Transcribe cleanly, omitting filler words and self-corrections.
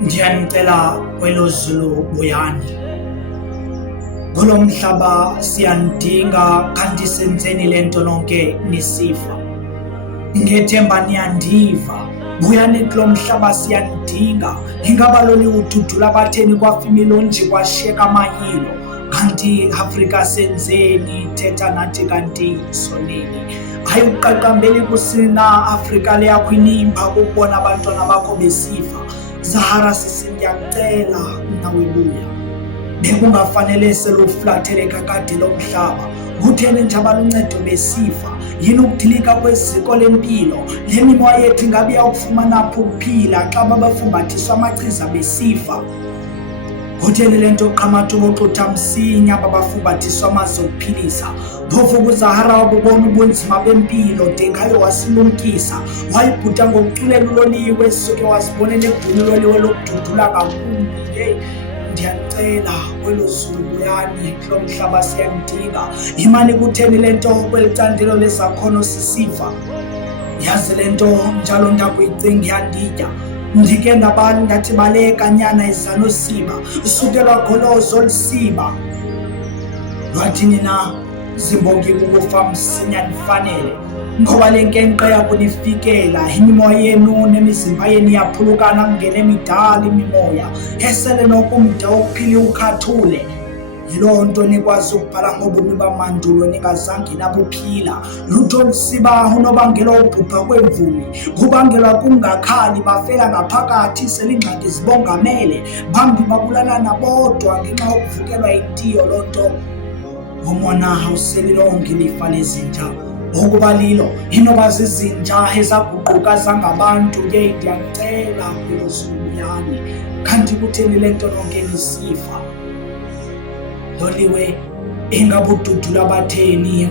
Ndiyanicela kwelo Zulu buyani. Kulo mhlaba siyanidinga kanti senzeni le nto nonke nisifa. Ngethemba niyandiva. Buyani kulo mhlaba siyanidinga. Ingaba loliwe ududula abatheni kwafimilonji kwashiyeka amayilo. Kanti Afrika senzeni thetha nathi kanti sonini. Ayuqaqambeli kusina Afrika leyakho inimba ukubona abantwana bakho besifa. Zahara sisi ndiyakucela nawe buya. Bekungafanele seluflathele kakade lo mhlaba. Kutheni nje abaluncedo besifa? Yini ukudilika kweziko lempilo? Le mimoya yethu ingabe iyawufumana phi ukuphila xa babafumbathiswa amachiza besifa? Kutheni le nto yoqhamatha uboxutha msinya babafumbathiswa amazi okuphilisa? Phofu kuzahara wabubona ubunzima bempilo de ngayo wasilumkisa. Wayibhuta ngokuculela uloliwe suke wazibonela egula uloliwe lokududula kakhulu. Ndiyanicela kwelo Zulu buyani kulo mhlaba siyanidinga. Imani kutheni le nto kweli candelo lezakhono sisifa? Yazi le nto njalo ndakuyicinga iyanditya. Ndike ndathi baleka nyana izanosiba usuke lwakholozo olusiba. Lwathini na zimbongi kukufa msinya nifanele ngoba le nkenkqe yakunifikela. Imimoya yenu nemizimba yenu iyaphulukana kungena emidala imimoya esele nokumda wokuphila ukhathule. Yiloo nto nikwazi ukubhala ngobomi bamandulo ningazange nabuphila. Lutho lusiba unobangela wobhubha kwemvumi. Kubangelwa kungakhali bafela ngaphakathi selingxaki zibongamele. Bambi babulalana bodwa ngenxa yokuvukelwa yintiyo. Loo nto umona awuselilonke ilifa lezinja. Ukuba lilo inoba zizinja ezaguquka zangabantu. Ndiyacela kwelo Zulu buyani. Kanti kutheni le nto nonke nisifa? Loliwe ingabududula abatheni